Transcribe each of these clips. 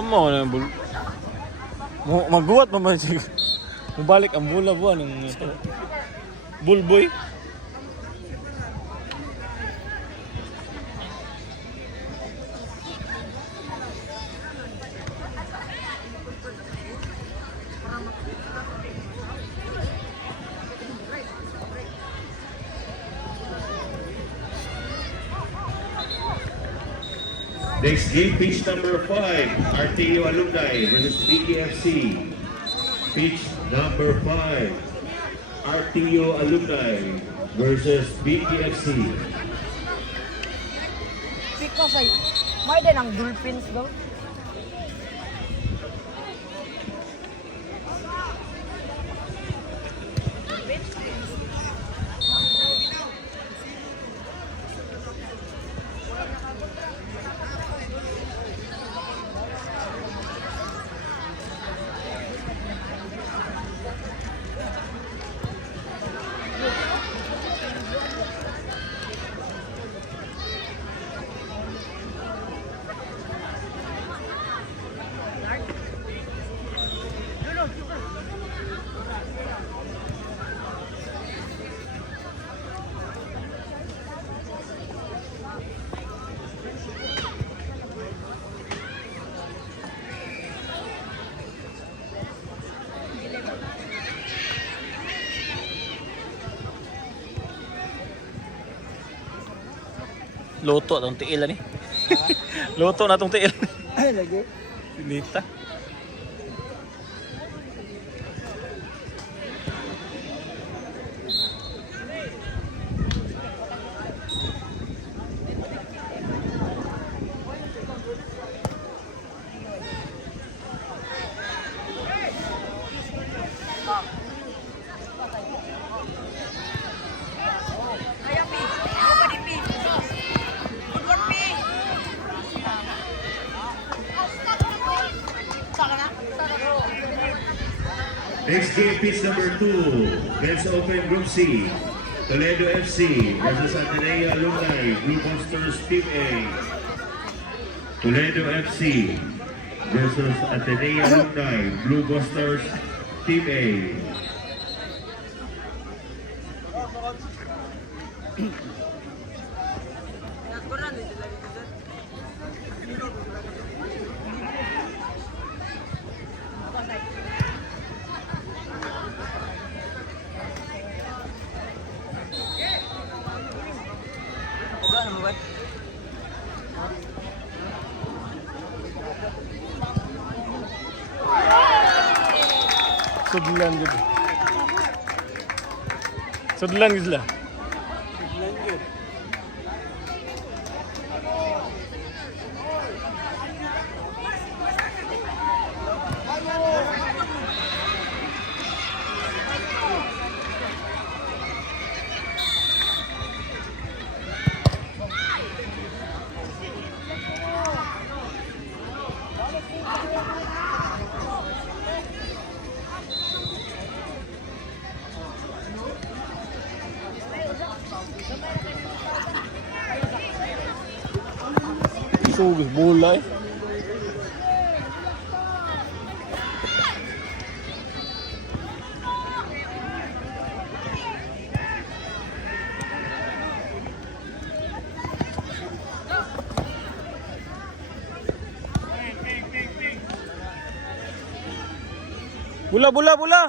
Amo na bul. Magguwat pa man siya. Mubalik ang bula buwan ng bulboy. Next game, pitch number 5, RTU Alumni versus BKFC. Pitch number 5, RTU Alumni versus BKFC. Because may din ang dolphins daw. Luto atong tiil ni. Luto na atong tiil. Ay, lagi. Sinita. Next game, pitch number 2, Men's Open Group C. Toledo FC versus Ateneo Alumni, Blue Monsters Team A. Toledo FC versus Ateneo Alumni, Blue Monsters Team A. Sudlan gud. Sudlan gud sila. Sugis bola eh. Bola.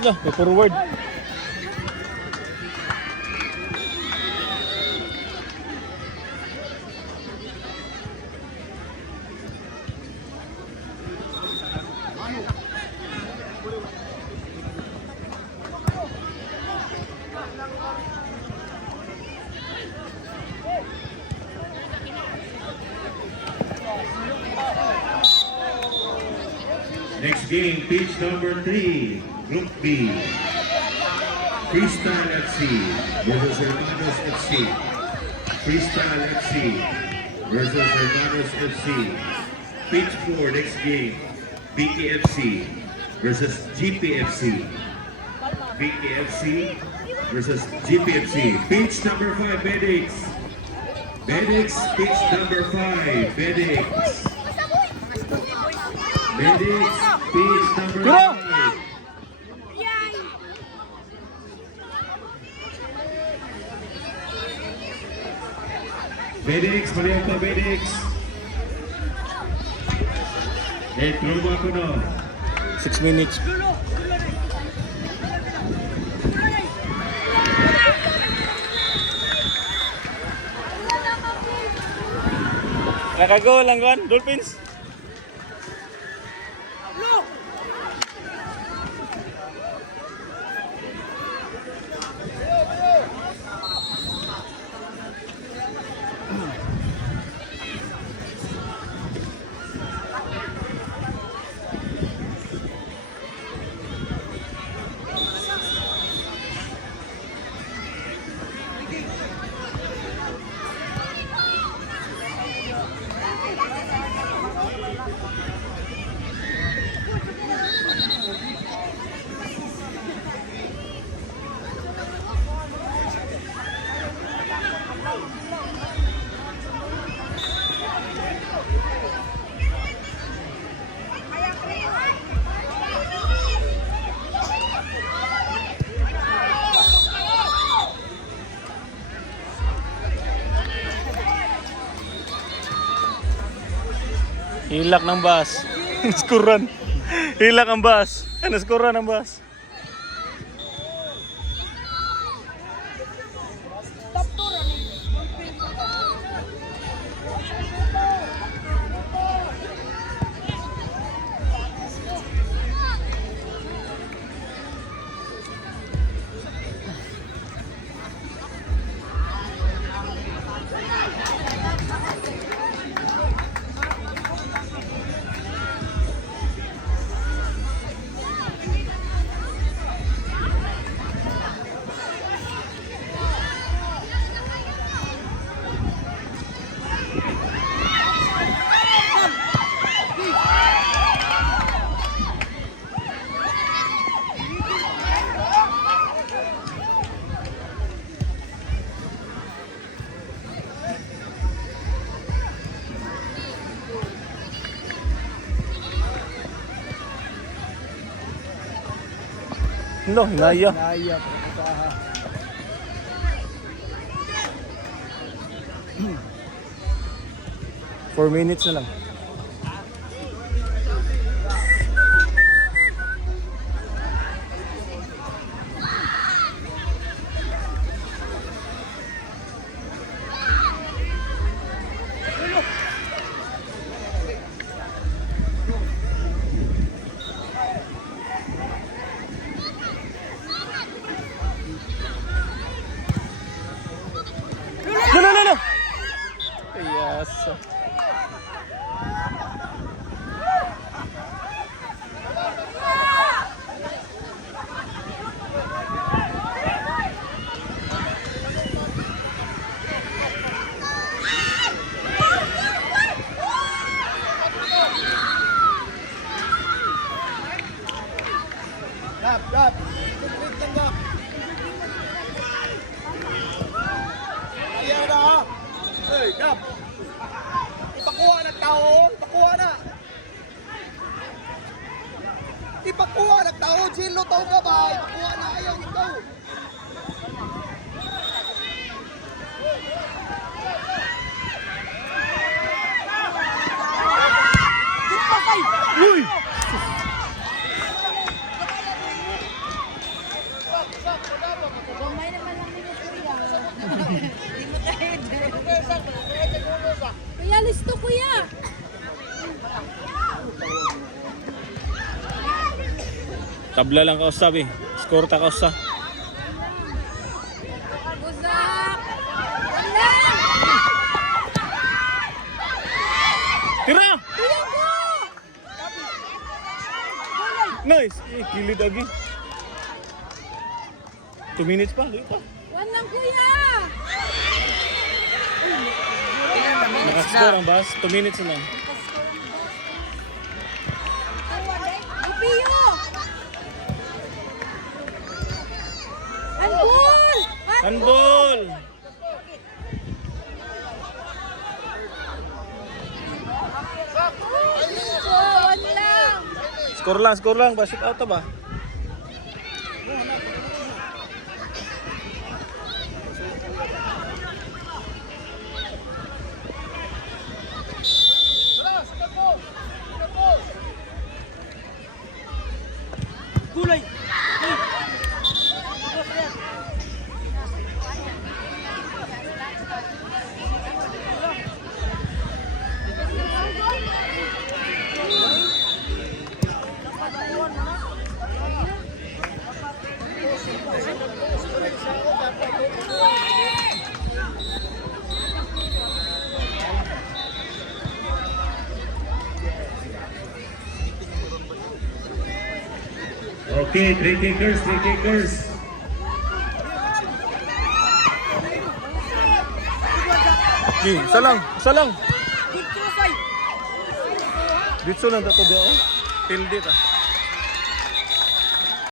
Lah, forward. game, pitch number 3, Group B. Freestyle FC versus Hermanos FC. Freestyle FC versus Hermanos FC. Pitch 4, next game, BKFC versus GPFC. BKFC versus GPFC. Pitch number 5, Bedix. Bedix, pitch number 5, Bedix. Bedix, pitch number 5. Bedix, maliw pa Bedix. Truma ko no. 6 minutes. Nakagol lang kan, Dolphins. Hilak ng bus. Skuran. Hilak ang bus. Ano, skuran ang bus. Lo, hinaya. Naya. 4 minutes na lang. No. Yes. Gap. Ayaw na ha. Hey, Gap. Ipakuha na tao. Ipakuha na. Ipakuha na tao. Jilo tao ka ba? Ipakuha na. Ayaw ikaw. Uy! Gamay naman lang nito kuya. Hindi mo tayo. Kuya, listo kuya. Tabla lang kausap eh. Score ta kausap. Busak. Wala. Tira! Kuya ko. Nice! Kilid lagi. 2 minutes pa, dito pa. One lang kuya! Nakascore ang bus, 2 minutes na lang. Gupiyo! Handball! Handball! One lang! Score lang, ba? Shoot out na ba? Gulay! Okay, three kickers. Isa lang. Dito sa side! Dito lang tato dia. Field it ah.